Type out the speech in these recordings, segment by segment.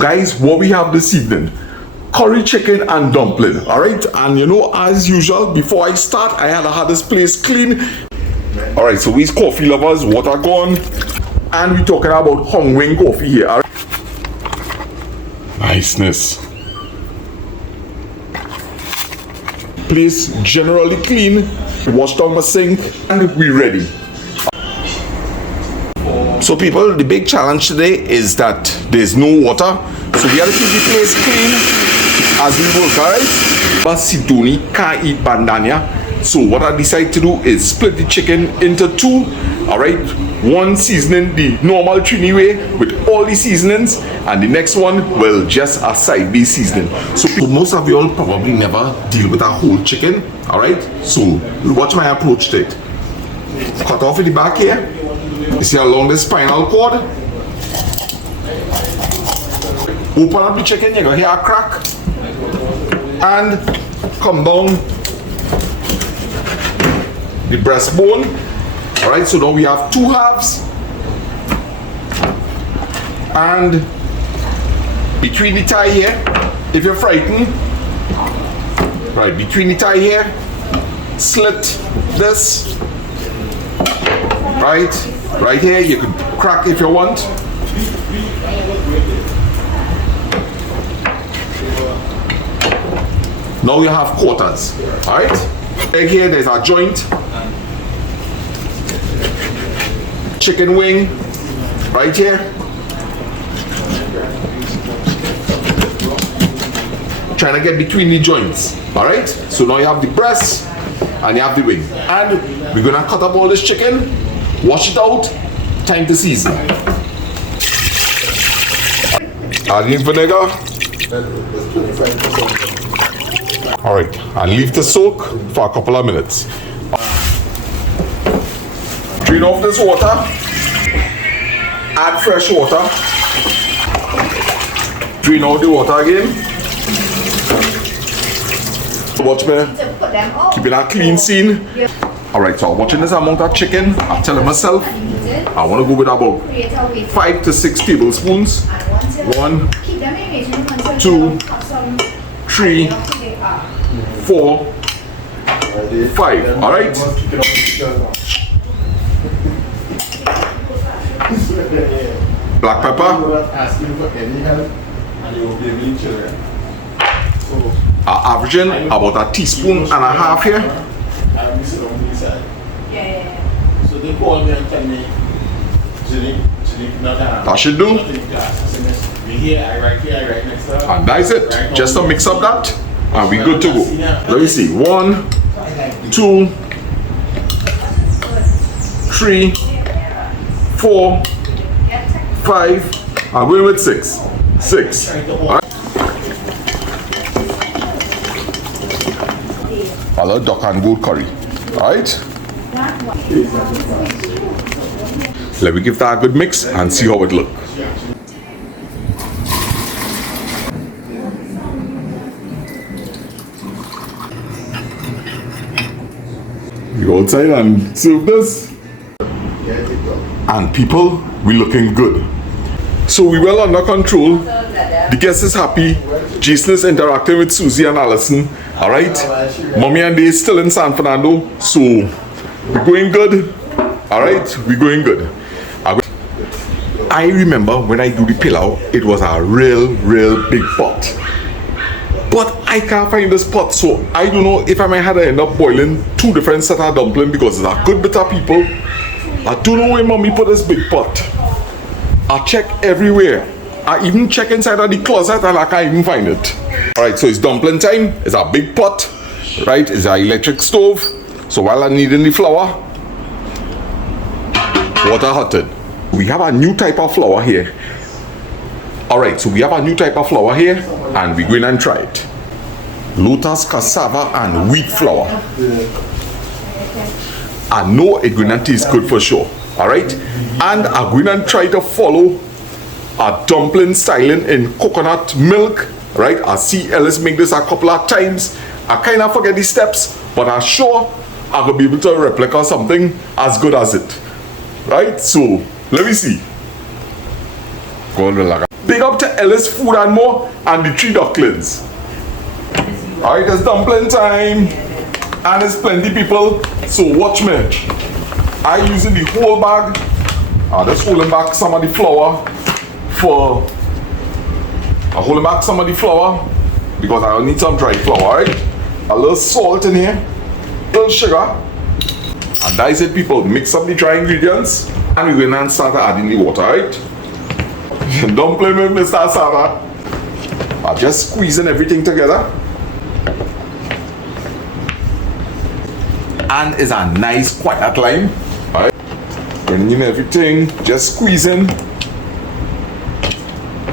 Guys, what we have this evening, curry chicken and dumpling. All right, and you know, as usual, before I start, I had to have this place clean. All right, so we's coffee lovers, water gone, and we talking about Hong Wing coffee here. All right? Niceness. Place generally clean, wash down my sink, and we ready. So people, the big challenge today is that there's no water, so we have to keep the place clean as we work, alright? But Sidoni can't eat bandania, so what I decided to do is split the chicken into two, alright? One seasoning the normal Trini way with all the seasonings, and the next one, well, just a side base seasoning. So most of you all probably never deal with a whole chicken, alright? So watch my approach to it. Cut off in the back here. You see along the spinal cord. Open up the chicken, you're gonna hear a crack. And come down the breastbone. Alright, so now we have two halves. And between the thigh here, if you're frightened, right, between the thigh here, slit this. Right here, you can crack if you want. Now you have quarters, alright? Egg here, there's a joint. Chicken wing, right here. Trying to get between the joints, alright? So now you have the breast and you have the wing. And we're gonna cut up all this chicken. Wash it out, time to season. Adding vinegar. Alright, and leave the soak for a couple of minutes. Drain off this water. Add fresh water. Drain out the water again. Watch me. Keeping a clean scene. Alright, so I'm watching this amount of chicken. I'm telling myself I want to go with about 5 to 6 tablespoons. 1, 2, 3, 4, 5. Alright? Black pepper. Averaging about a teaspoon and a half here. So they call me and tell me, that should do. And that's it. Just to mix up that, and we good to go. Let me see. 1, 2, 3, 4, 5. I'm going with 6. 6. All right. I love duck and goat curry. Alright? Let me give that a good mix and see how it looks. We go outside and serve this. And people, we looking good. So we well under control. The guest is happy. Jason is interacting with Susie and Allison. Alright? Mommy and they still in San Fernando. So we're going good. Alright? We're going good. I remember when I do the pilau, it was a real big pot. But I can't find this pot, so I don't know if I might have to end up boiling 2 different set of dumplings because it's a good bit of people. I don't know where mommy put this big pot. I check everywhere. I even check inside of the closet and I can't even find it. Alright, so it's dumpling time. It's a big pot. Right? It's an electric stove. So while I'm kneading the flour, water hotted. We have a new type of flour here. Alright, so we have a new type of flour here and we're going and try it. Lotus, cassava and wheat flour. I know it's going to taste good for sure. Alright? And I'm going to try to follow a dumpling styling in coconut milk. Right? I see Ellis make this a couple of times. I kind of forget the steps, but I'm sure I'm going to be able to replicate something as good as it. Right? So, let me see. big up to Ellis Food and More and the 3 Dumplings. Alright, it's dumpling time. And there's plenty people, so watch me. I using the whole bag. I'm just holding back some of the flour because I need some dry flour, alright? A little salt in here, a little sugar, and that's it, people. Mix up the dry ingredients and we're going to start adding the water, alright? Dumpling with Mr. Sava. I'm just squeezing everything together. And it's a nice quiet line. Alright. Bringing in everything, just squeezing.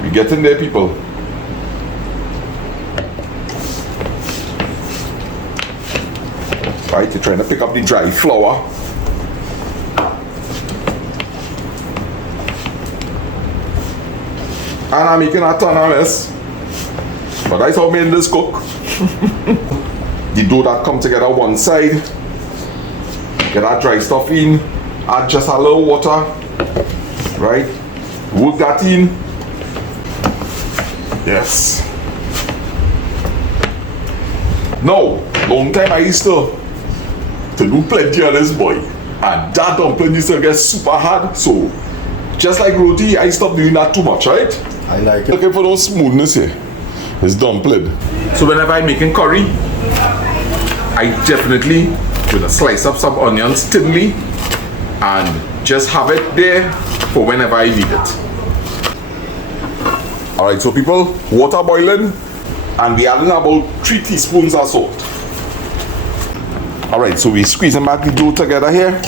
We get in there, people. Right, you're trying to pick up the dry flour. And I'm making a ton of mess. But that's how me and this cook. The dough that come together one side. Get that dry stuff in. Add just a little water. Right? Work that in. Yes. Now, long time I used to do plenty of this boy. And that dumpling used to get super hard. So, just like roti, I stopped doing that too much, right? I like it. Looking for those smoothness here. It's dumpling. So whenever I'm making curry, I definitely gonna slice up some onions thinly and just have it there for whenever I need it. Alright, so people, water boiling and we adding about 3 teaspoons of salt. Alright, so we're squeezing back the dough together here.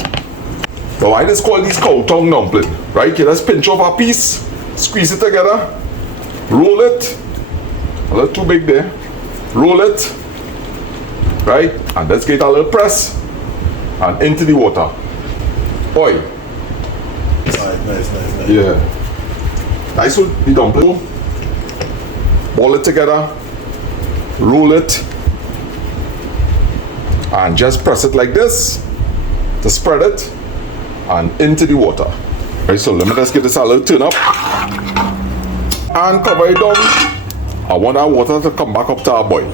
Now I just call these cow tongue dumpling, right? You just pinch off a piece, squeeze it together, roll it, a little too big there, roll it, right? And let's get a little press and into the water. Oil. Nice. Yeah. Nice with the dumpling. Ball it together, roll it, and just press it like this to spread it and into the water. Right, so let me just get this a little turn up and cover it down. I want our water to come back up to our boil.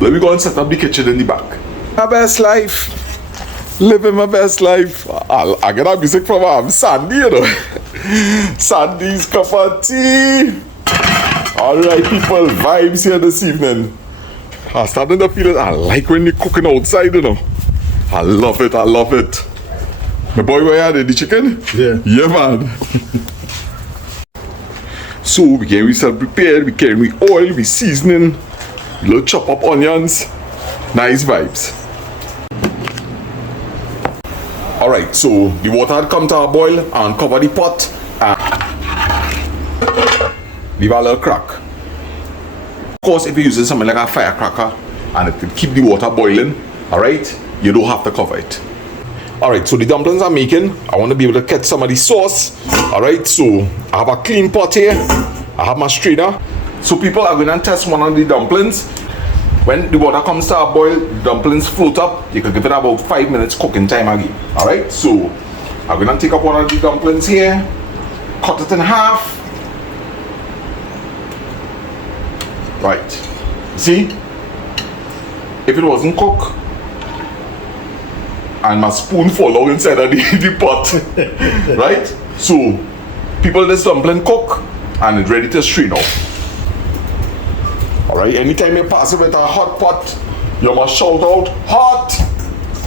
Let me go and set up the kitchen in the back. My best life. Living my best life. I get that music from Sandy, you know. Sandy's cup of tea. Alright, people, vibes here this evening. I'm starting to feel it. I like when you're cooking outside, you know. I love it. My boy, where are they? The chicken? Yeah, man. So we get ourselves prepared. We carry we oil, we seasoning, little chop up onions. Nice vibes. Alright, so the water had come to a boil and cover the pot and leave a little crack. Of course, if you're using something like a firecracker and it will keep the water boiling, alright, you don't have to cover it. Alright, so the dumplings I'm making, I want to be able to catch some of the sauce. Alright, so I have a clean pot here. I have my strainer. So people are going to test one of the dumplings. When the water comes to a boil, the dumplings float up. You can give it about 5 minutes cooking time again. Alright, so I'm going to take up one of the dumplings here, cut it in half. Right, see, if it wasn't cooked and my spoon fall out inside of the pot, right? So people, this dumpling cook and it's ready to strain out. Alright, anytime you pass it with a hot pot, you must shout out hot.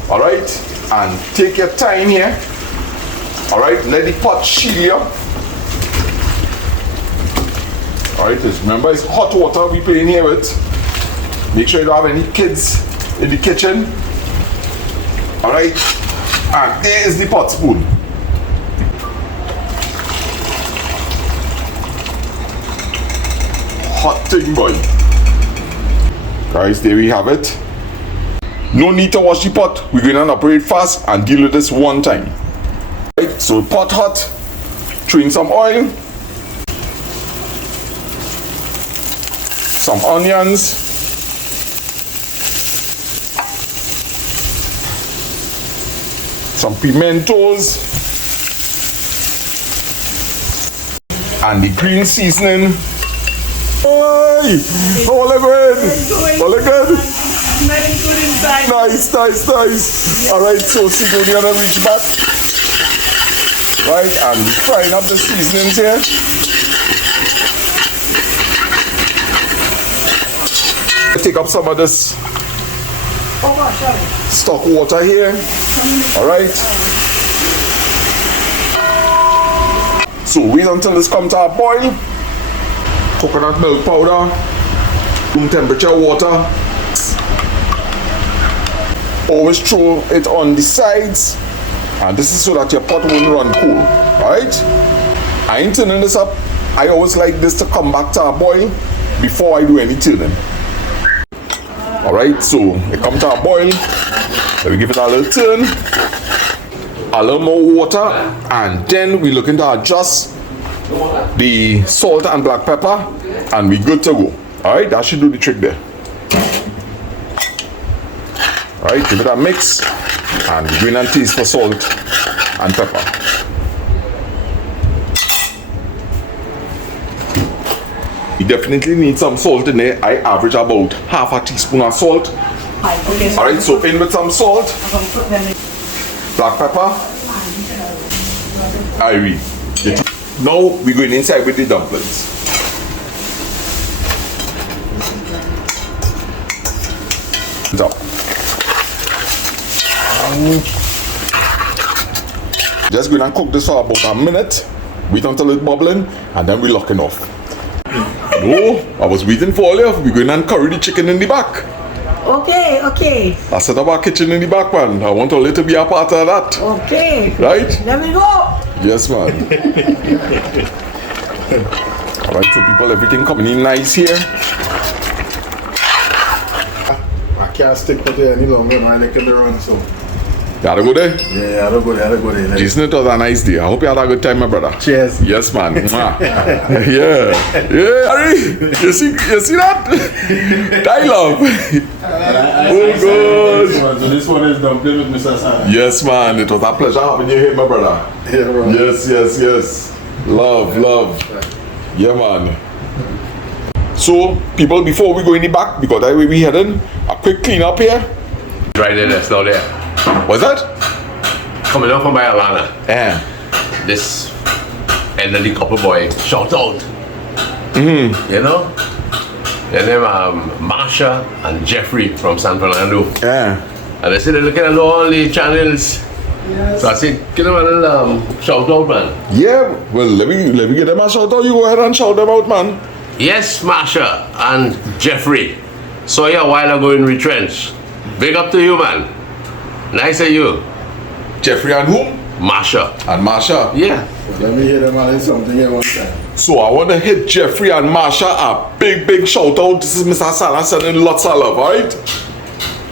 Alright, and take your time here. Alright, let the pot chill you. Alright, remember it's hot water we playing here with. Make sure you don't have any kids in the kitchen. Alright, and there is the pot spoon. Hot thing, boy. Guys, there we have it. No need to wash the pot. We're going to operate fast and deal with this one time. Right, so pot hot. Throw in some oil. Some onions, some pimentos, And the green seasoning. Hey! All good. All good. Very good inside. Nice. Alright, so Sigourney gonna reach back. Right, and we're frying up the seasonings here. Take up some of this stock water here. Alright. So wait until this comes to a boil. Coconut milk powder, room temperature water. Always throw it on the sides, and this is so that your pot won't run cool. Alright? I ain't turning this up. I always like this to come back to a boil before I do any turning. Alright, so it comes to a boil. Let me give it a little turn. A little more water, and then we're looking to adjust the salt and black pepper, and we're good to go. Alright, that should do the trick there. Alright, give it a mix, and we're going and taste for salt and pepper. You definitely need some salt in there. I average about half a teaspoon of salt. Okay. Alright, so in with some salt, black pepper. Now we're going inside with the dumplings. Up. Just going to cook this for about a minute. Wait until it's bubbling, and then we're locking off. No, I was waiting for all of you. We're going and curry the chicken in the back. Okay. I set up our kitchen in the back, man. I want all you to be a part of that. Okay. Right? Let me go. Yes, man. Alright, so people, everything coming in nice here. I can't stick with it any longer, man. I can run, so. You had to go there? Yeah, I had to go there. Jason, it was a nice day. I hope you had a good time, my brother. Cheers. Yes, man. Yeah, Harry. You see that? Die love. Oh, good. So this one is dumpling with Mr. Sana. Yes, man. It was a pleasure having you here, my brother. Yeah, bro. Yes. Love. Yeah, man. So, people, before we go in the back, because that way we heading, a quick clean up here. Right there, that's not there. What's that? Coming up from my Alana. Yeah. This elderly couple boy shout out. You know? Their name Marsha and Jeffrey from San Fernando. Yeah. And they said they're looking at all the channels. Yes. So I said, give them a little shout out, man. Yeah, well, let me get them a shout out. You go ahead and shout them out, man. Yes, Marsha and Jeffrey. Saw you a while ago in Retrench. Big up to you, man. Nice of you. Jeffrey and whom? Marsha. And Marsha. Yeah. Let me hear them all something here one time. So I want to hit Jeffrey and Marsha a big shout out. This is Mr. Sana sending lots of love, alright?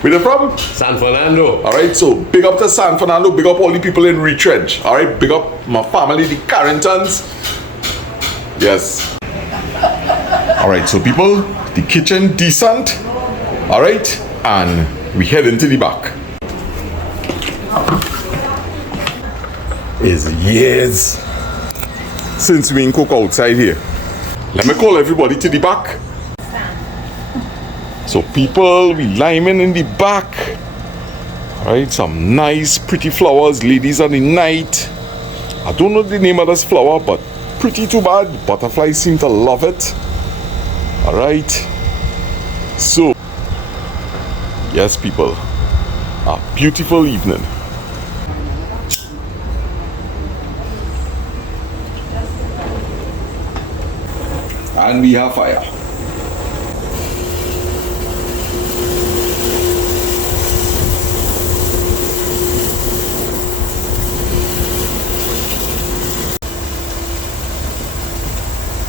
Where they from? San Fernando. Alright, so big up to San Fernando, big up all the people in Retrench. Alright, big up my family, the Carringtons. Yes. Alright, so people, the kitchen decent. Alright, and we head into the back. It's years since we ain't cook outside here. Let me call everybody to the back. So people, we liming in the back. Alright, some nice pretty flowers, ladies of the night. I don't know the name of this flower, but pretty too bad. Butterflies seem to love it. Alright. So, yes people, a beautiful evening. And we have fire.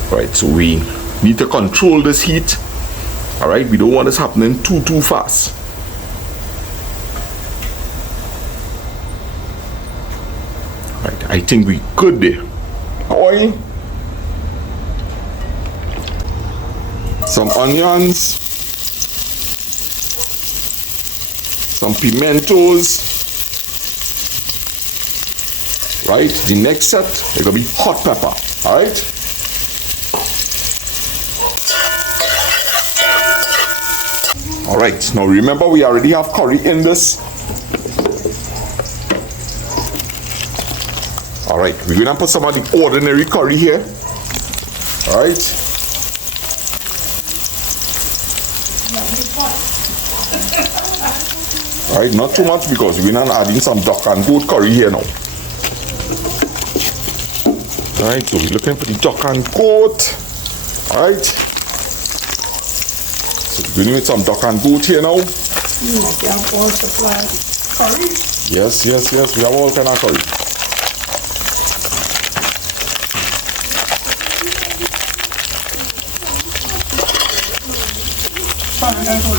Right, so we need to control this heat. Alright, we don't want this happening too fast. Right, I think we good there. Oil. Some onions. Some pimentos. Right, the next set is gonna be hot pepper. Alright? Alright, now remember we already have curry in this. Alright, we're gonna put some of the ordinary curry here. Alright. Alright, not too much because we're not adding some duck and goat curry here now. Alright, so we're looking for the duck and goat. Alright. So we're doing with some duck and goat here now. Curry. Yes, we have all kind of curry.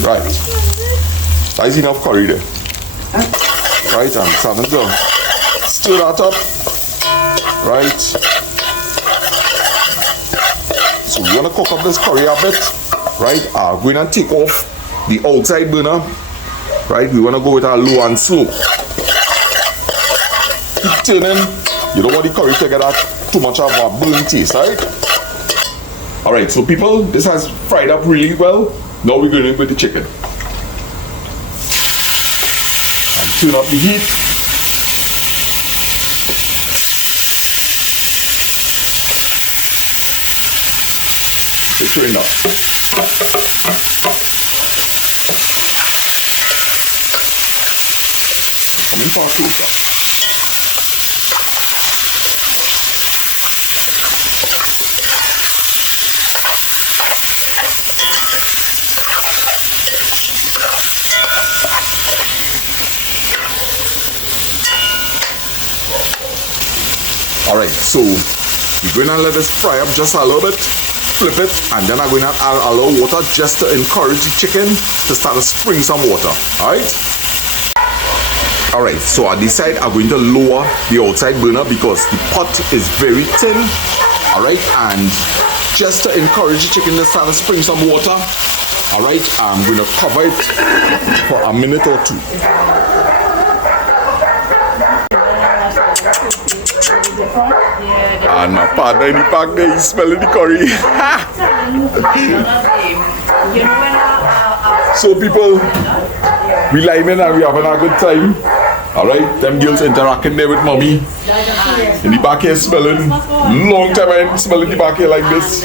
Right. That's enough curry there. Right, I'm starting to stir that up. Right. So we're gonna cook up this curry a bit. Right. We're gonna take off the outside burner. Right. We wanna go with our low and slow. Keep turning. You don't want the curry to get that too much of a burnt taste, right? Alright, so people, this has fried up really well. Now we're going in with the chicken. And turn up the heat. It's turned up. Coming far closer. Alright, so we're going to let this fry up just a little bit, flip it, and then I'm going to add a little water just to encourage the chicken to start to spring some water. Alright, so at this side I'm going to lower the outside burner because the pot is very thin. Alright, and just to encourage the chicken to start to spring some water, alright, I'm going to cover it for a minute or two. And my partner in the back there, he's smelling the curry. So people, we liming and we having a good time. Alright, them girls interacting there with mommy. In the back here smelling. Long time I ain't smelling the back here like this.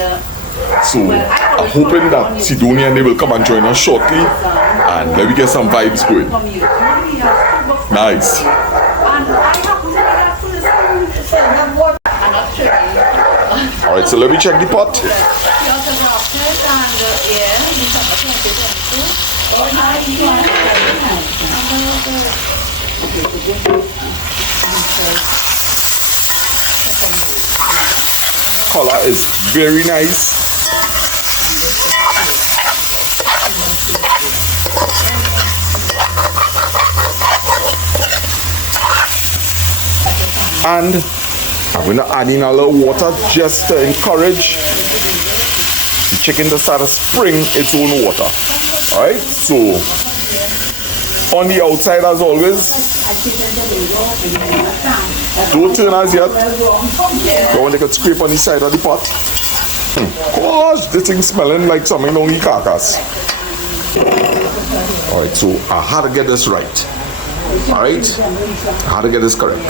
So I'm hoping that Sidonia and they will come and join us shortly. And let me get some vibes going. Nice. Alright, so let me check the pot. Color is very nice. And I'm going to add in a little water just to encourage the chicken to start to spring its own water. Alright, so on the outside as always, don't turn as yet. Don't want to get scrape on the side of the pot. Gosh, this thing smelling like something on the carcass. Alright, so I had to get this right. Alright, I had to get this correct.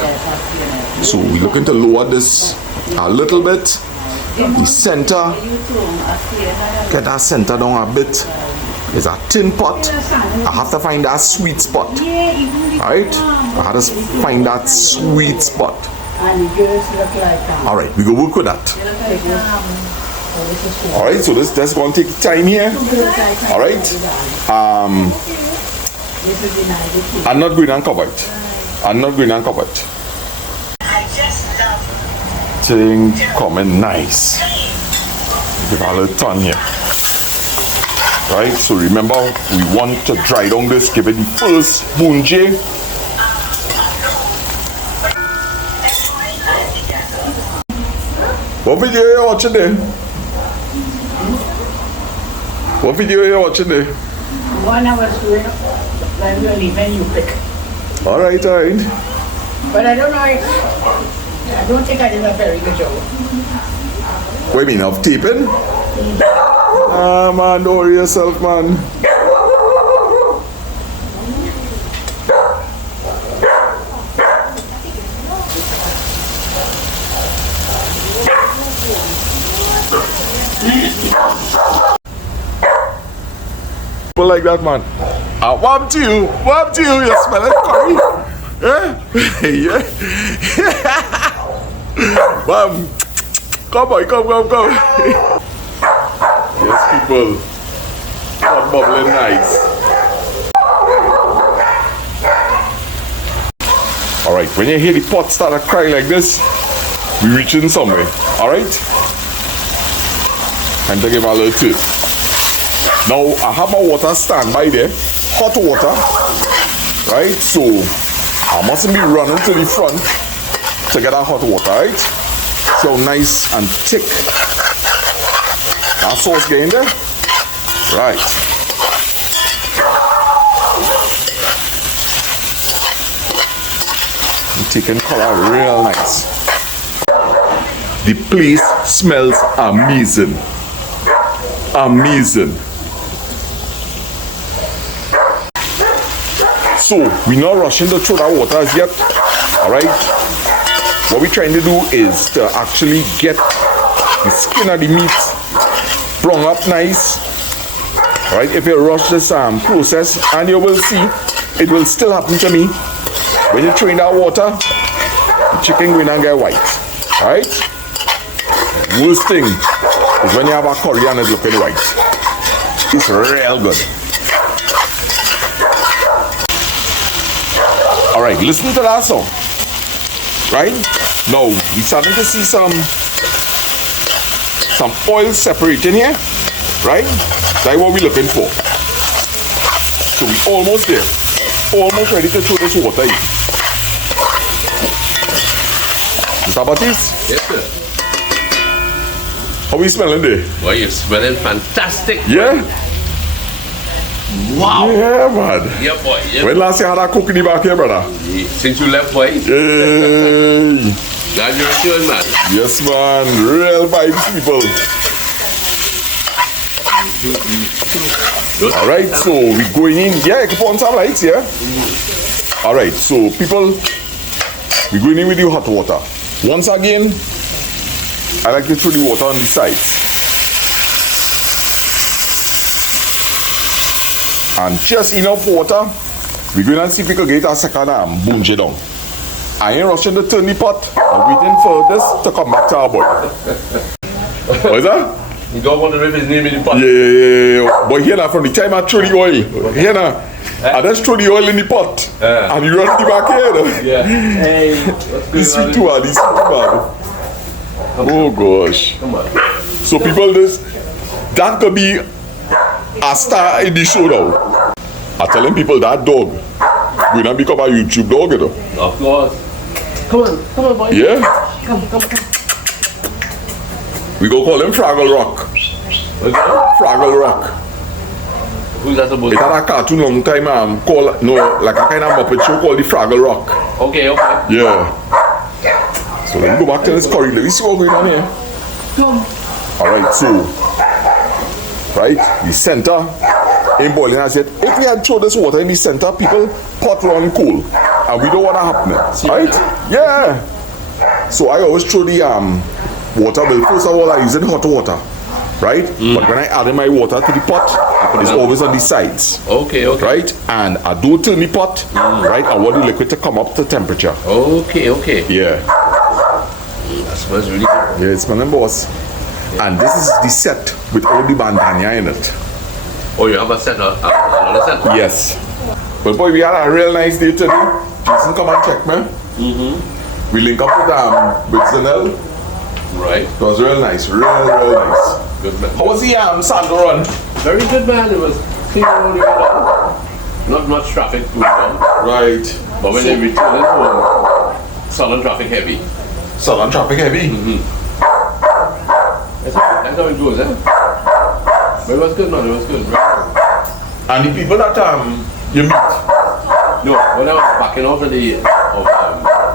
So we're looking to lower this a little bit. The center, get that center down a bit. It's a tin pot. I have to find that sweet spot. Alright, I have to find that sweet spot. Alright, we go work with that. Alright, so that's going to take time here. Alright, I'm not going to uncover it. I'm not going to uncover it. Thing coming nice. Give a little turn here. Right, so remember we want to dry down this, give it the first bunje. What video are you watching there? What video are you watching there? One I was doing when we were leaving you pick. Alright. But I don't know if, I don't think I did a very good job. What do you mean, of taping? Ah man, don't worry yourself, man. don't like that, man. Warm to you. You smell like curry. Yeah. Yeah. Mom. Come on, come. Yes, people. Hot bubbling nice. Alright, when you hear the pot start to cry like this, we reaching somewhere. Alright? Time to give a little tip. Now, I have my water standby there. Hot water. Right? So, I mustn't be running to the front to get that hot water, right? So nice and thick. That sauce getting there? Right. And taking color real nice. The place smells amazing. Amazing. So, we're not rushing to throw that water as yet. Alright? What we're trying to do is to actually get the skin of the meat brown up nice. Alright, if you rush this process, and you will see, it will still happen to me. When you throw in that water, the chicken going to get white. Alright? Worst thing is when you have a curry and it's looking white. It's real good. Alright, listen to that song. Right? Now, we're starting to see some oil separating here. Right? That's what we're looking for. So we're almost there. Almost ready to throw this water in. Mr. Baptiste? Yes, sir. How are we smelling there? Well, you're smelling fantastic. Yeah? Wow. Yeah, man. Yeah, boy. Yeah. When last you had that cook in the back here, brother? Since you left, boy. Yay. Glad you're returned, man. Yes, man. Real vibes, people. Alright, so we're going in. Yeah, keep on some lights, yeah? Alright, so people, we're going in with the hot water. Once again, I like to throw the water on the sides. And just enough water. We're going to see if we can get a second bunge down. I ain't rushing to turn the pot. I'm waiting for this to come back to our boy. What is that? You don't want to rip his name in the pot. Yeah. But here now, from the time I throw the oil, here now, I just throw the oil in the pot. And you run the back here. Yeah. Hey, what's These sweet too hard, these sweet too bad. Oh gosh. Come on. So people, that could be a star in the show now. I'm telling people that dog will not become a YouTube dog, you know. Of course. Come on, boy. Yeah? Come. We go call him Fraggle Rock. What's that? Fraggle Rock. Who's that supposed It to had a cartoon long time called, like a kind of Muppet show called the Fraggle Rock. Okay. Yeah. So let me go back to this curry. Let me see what's going on here. Come. Alright, so, right, the center in boiling. I said, if we had thrown this water in the center, people pot run cool. And we don't want to happen. Right? Yeah. So I always throw the water. Well, first of all, I use hot water. Right? But when I add my water to the pot, it's always on the sides. Okay. Right? And I don't turn the pot. Right? I want the liquid to come up to temperature. Okay. Yeah. That smells really good. Yeah, it's smelling, boss. And this is the set with all the bandana in it. Oh, you have a set, another set? Yes. But boy, we had a real nice day today. Jason, come and check me. We link up with Zanel. Right. It was real nice, real nice. Good man. How was the Sando run? Very good, man. It was clean all the way down. Not much traffic going on. Right. But when they returned home, Southern traffic heavy. Southern traffic heavy? That's how it goes, eh? But it was good, man. It was good. And the people that you meet? No, when I was backing off of the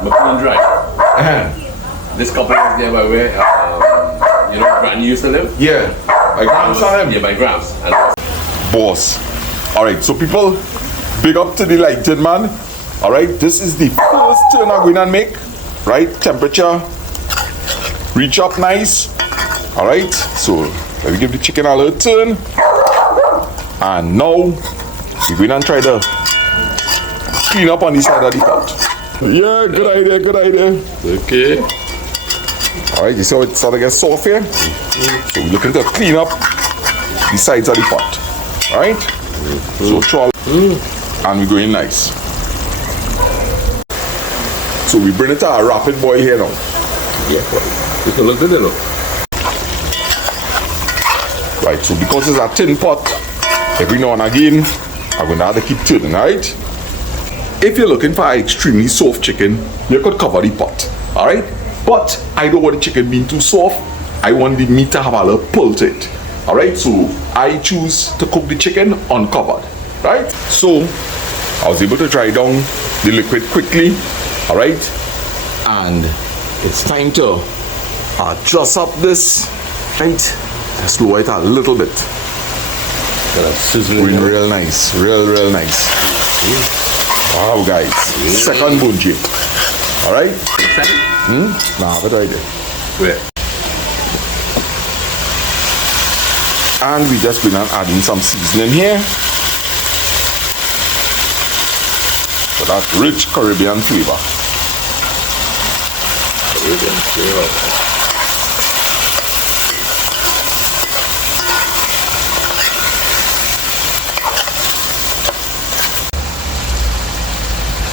McLean Drive, this couple was there by where Granny used to live. Yeah. By Grams and him? Yeah, by Grams. And boss. Alright, so people, big up to the lighted man. Alright, this is the first turn I'm going to make. Right, temperature reach up nice. Alright, so let me give the chicken a little turn. And now we're going to try to clean up on the side of the pot. Yeah, good idea, good idea. Okay. Alright, you see how it's starting to get soft here? So we're looking to clean up the sides of the pot. Alright? So throw and we're going nice. So we bring it to a rapid boil here now. Yeah, it's a little good, look. Right, so because it's a tin pot, every now and again, I'm going to have to keep turning, alright? If you're looking for an extremely soft chicken, you could cover the pot, alright? But I don't want the chicken being too soft. I want the meat to have a little pull to it, alright? So I choose to cook the chicken uncovered, right? So I was able to dry down the liquid quickly, alright? And it's time to adjust up this, right? Slow it a little bit. Sizzling. Real nice, real nice. Wow, guys. Second bone chip. All right. Nah, but right there. Where? And we just been adding some seasoning here for that rich Caribbean flavor. Caribbean flavor.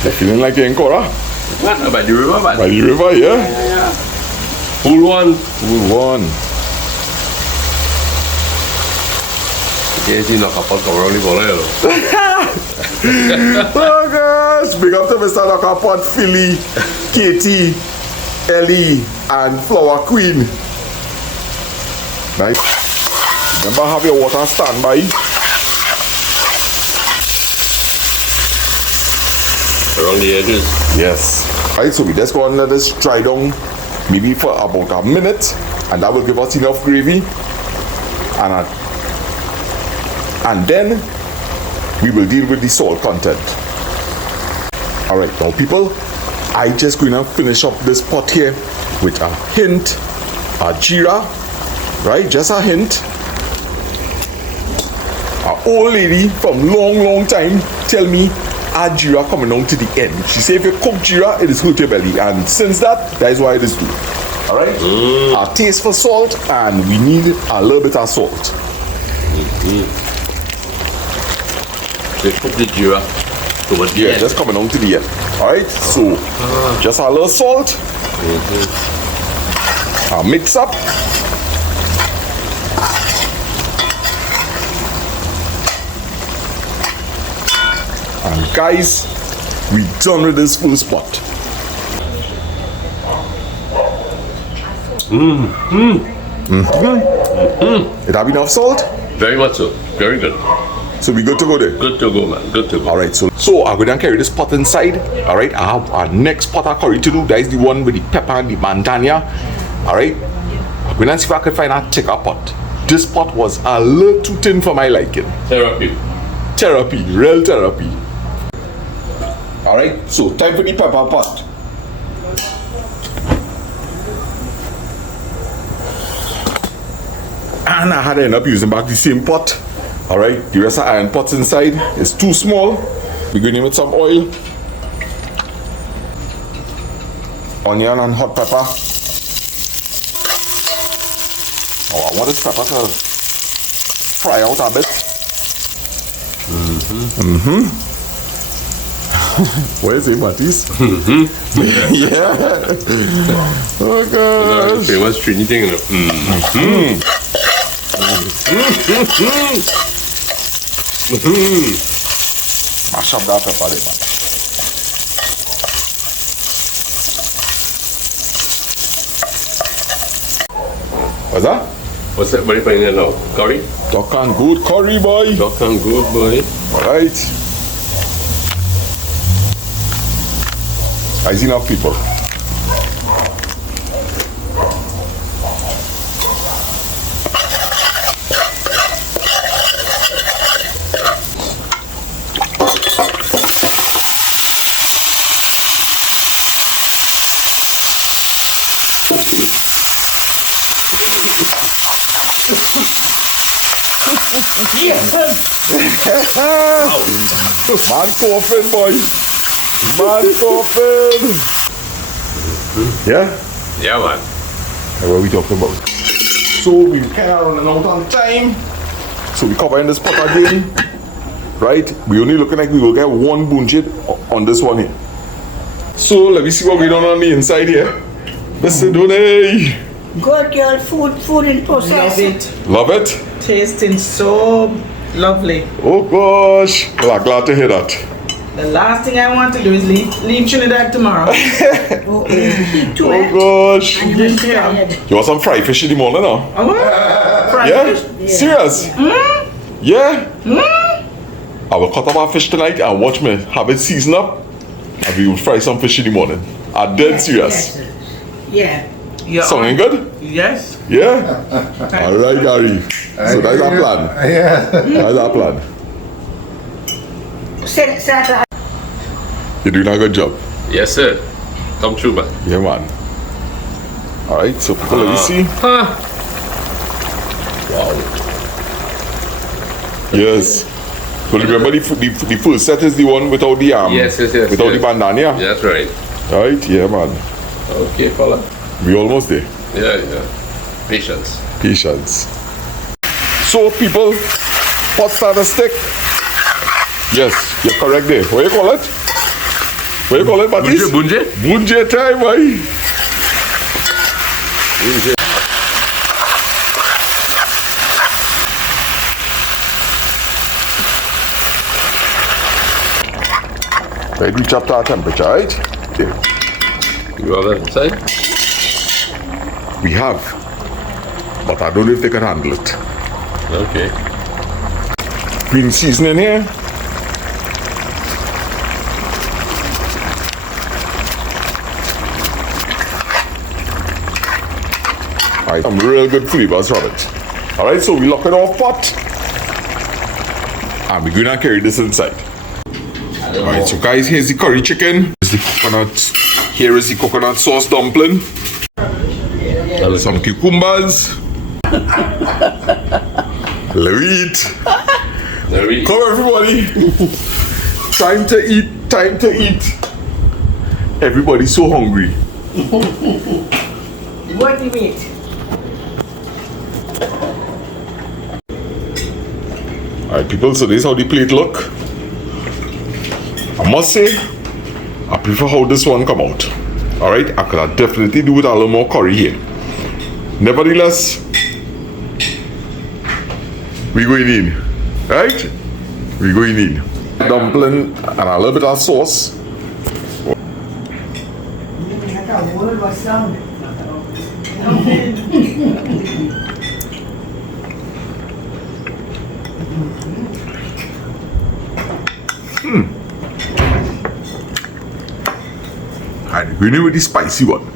You're feeling like you're in Cora? What? By the river, By the river, yeah? Yeah. Full one. Full one. Yes, you knock up on the bolero. Oh gosh, big up to Mr. Knockapot, Philly, Katie, Ellie, and Flower Queen. Nice. Remember, have your water standby. Around the edges. Yes. Alright, so we just go and let this dry down maybe for about a minute, and that will give us enough gravy. And then we will deal with the salt content. Alright, now people, I just going to finish up this pot here with a hint of jeera, right? Just a hint. An old lady from long time tell me add jeera coming on to the end. She say if you cook jeera, it is hurt your belly, and since that is why it is good. Alright? Our taste for salt, and we need a little bit of salt. They put the jeera towards the Yeah, end. just coming on to the end. Alright? So just a little salt. Mix up. And guys, we done with this full spot. It have enough salt? Very much so. Very good. So we good to go there? Good to go, man. Good to go. Alright, so I'm going to carry this pot inside. Alright, I have our next pot of curry to do. That is the one with the pepper and the mandania. Alright, I'm going to see if I can find a thicker pot. This pot was a little too thin for my liking. Therapy. Therapy, real therapy. Alright, so time for the pepper pot. And I had to end up using back the same pot. Alright, the rest of iron pots inside is too small. We're going in with some oil, onion and hot pepper. Oh, I want this pepper to fry out a bit. Where is it, Matisse? Yeah. Oh gosh. Famous Trini thing, you know. Mash up that pepper there, man. What's that? What's that? What are you putting in now? Curry? Duck and good curry, boy. Duck and good, boy. Alright. That's enough, people. Man coughing, boy. Man coughing. Yeah? Yeah, man. What are we talking about? So we kind of running out on time. So we covering this pot again. Right? We only looking like we will get one bunjit on this one here. So let me see what we done on the inside here. Mr. Donay. Good girl, food in process. Love it. Love it? Tasting so lovely. Oh gosh. Well, I'm glad to hear that. The last thing I want to do is leave Trinidad tomorrow. Oh, Oh gosh. And you must be tired. You want some fried fish in the morning now? Fried Yeah? fish. Serious? Yeah? I will cut up our fish tonight and watch me have it seasoned up and we will fry some fish in the morning. I'm dead serious. Yeah. Yeah. Sounding good? Yes. Yeah? Alright, Gary. So that's our plan. Yeah. That's our plan. Say You're doing a good job. Yes, sir. Come true, man. Yeah, man. Alright, so people, let me see. Wow. Yes. But remember the first set is the one without the Yes. without the bandana. Yeah, that's right. Right? Yeah, man. Okay, fella. We almost there. Yeah. Patience. Patience. So people, pot starter stick. Yes, you're correct there. What you call it? What you call it, Baptiste? Bunje? Bunje time, boy. Bunje. Right, reach up to our temperature, right? There. You have that inside? We have. But I don't know if they can handle it. Okay. Green seasoning here. Alright, some real good flavors from it. Alright, so we lock it off pot. And we're gonna carry this inside. Alright, so guys, here's the curry chicken. Here's the coconut. Here is the coconut sauce dumpling. Some cucumbers. Let come everybody. Time to eat, time to eat. Everybody's so hungry. what do you eat? Alright people, so this is how the plate look. I must say, I prefer how this one come out. Alright, I could definitely do with a little more curry here. Nevertheless, we going in. Right? We going in. Dumpling and a little bit of sauce. That word was sound. Alright, we need with the spicy one.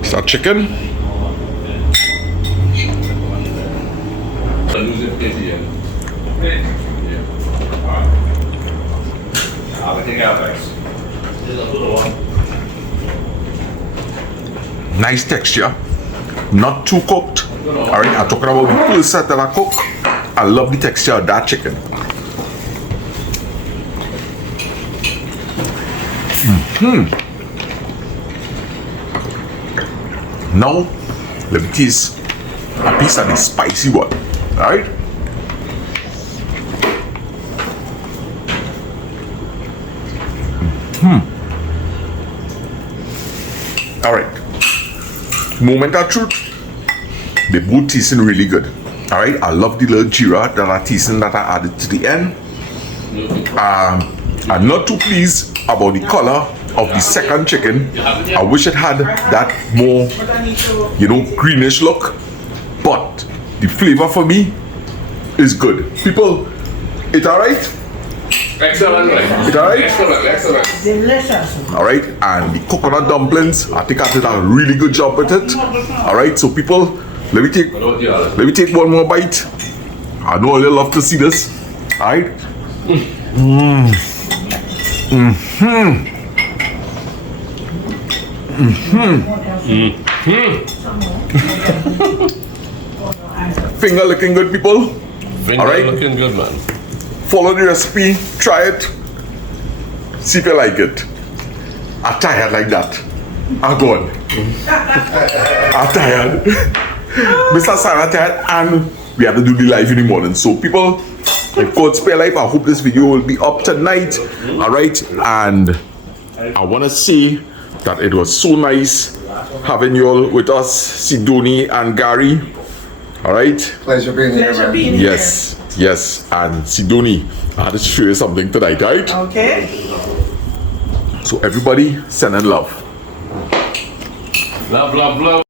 Is that chicken? Nice texture, not too cooked. Alright, I'm talking about the full set that I cook. I love the texture of that chicken. Now, let me taste a piece of the spicy one. Alright? Alright. Moment of truth. They both tasting really good. Alright, I love the little jeera that I tasting that I added to the end. I'm not too pleased about the color of the second chicken. I wish it had that more, greenish look. But the flavor for me is good. People, it alright? Excellent. It alright? Excellent. Delicious. Alright, and the coconut dumplings, I think I did a really good job with it. Alright, so people, Let me take one more bite. I know you love to see this. Alright? Finger looking good, people. Finger Alright. looking good, man. Follow the recipe, try it, see if you like it. I'm tired like that. I'm gone. I'm tired. Mr. Sarah tired, and we have to do the live in the morning. So people, if God spare life, I hope this video will be up tonight. Alright, and I want to say that it was so nice having you all with us, Sidoni and Gary. Alright? Pleasure being here. Pleasure man. being here. Yes, and Sidoni, I had to show you something tonight, right? Okay. So everybody, send and love. Love, love, love.